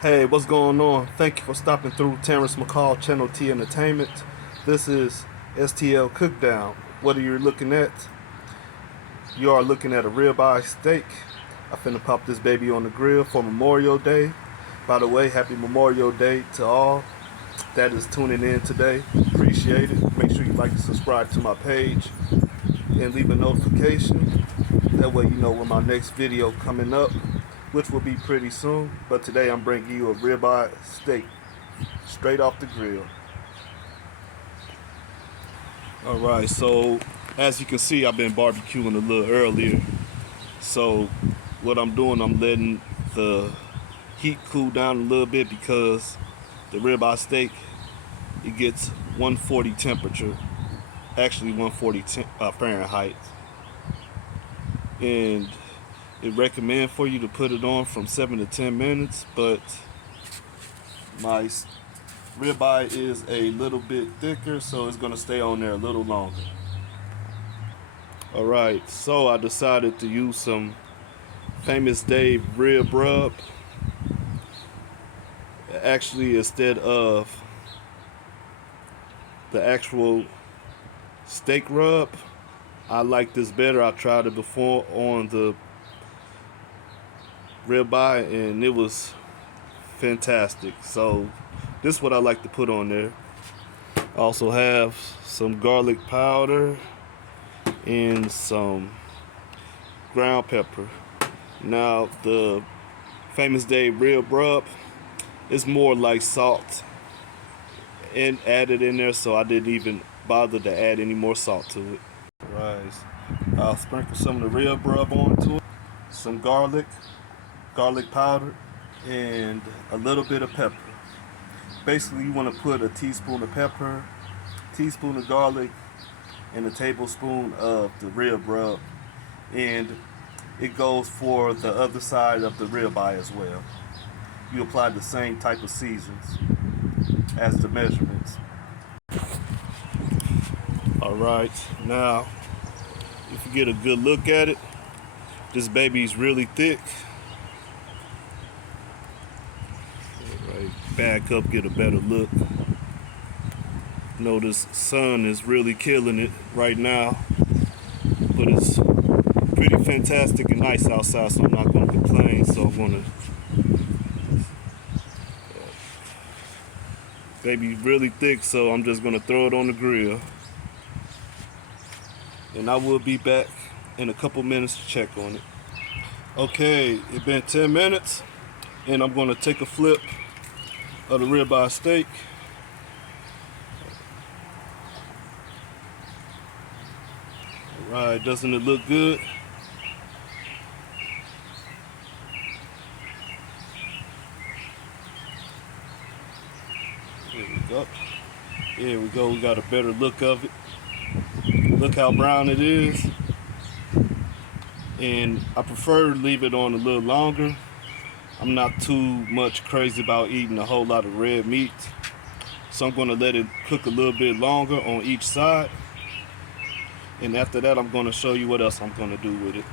Hey, what's going on? Thank you for stopping through Terrence McCall Channel T Entertainment. This is STL Cookdown. What are you looking at? You are looking at a ribeye steak. I finna pop this baby on the grill for Memorial Day. By the way, happy Memorial Day to all that is tuning in today. Appreciate it. Make sure you like and subscribe to my page and leave a notification. That way you know when my next video coming up, which will be pretty soon. But today I'm bringing you a ribeye steak straight off the grill. Alright, so as you can see, I've been barbecuing a little earlier. So what I'm doing, I'm letting the heat cool down a little bit because the ribeye steak, it gets 140 temperature, actually 140 Fahrenheit. And it recommend for you to put it on from 7 to 10 minutes, but my ribeye is a little bit thicker, so it's gonna stay on there a little longer. Alright, so I decided to use some Famous Dave rib rub. Actually, instead of the actual steak rub, I like this better. I tried it before on the ribeye and it was fantastic. So this is what I like to put on there. I also have some garlic powder and some ground pepper. Now the Famous Dave rib rub is more like salt and added in there, so I didn't even bother to add any more salt to it. Right, I'll sprinkle some of the rib rub onto it, some garlic powder, and a little bit of pepper. Basically, you want to put a teaspoon of pepper, teaspoon of garlic, and a tablespoon of the rib rub. And it goes for the other side of the ribeye as well. You apply the same type of seasons as the measurements. Alright, now if you get a good look at it, this baby's really thick. Alright, back up, get a better look. Notice sun is really killing it right now, but it's pretty fantastic and nice outside, so I'm not going to complain. So I'm going to baby really thick, so I'm just going to throw it on the grill. And I will be back in a couple minutes to check on it. Okay, it's been 10 minutes, and I'm going to take a flip of the ribeye steak. Alright, doesn't it look good? Here we go. Here we go, we got a better look of it. Look how brown it is. And I prefer to leave it on a little longer. I'm not too much crazy about eating a whole lot of red meat, so I'm going to let it cook a little bit longer on each side. And after that, I'm going to show you what else I'm going to do with it.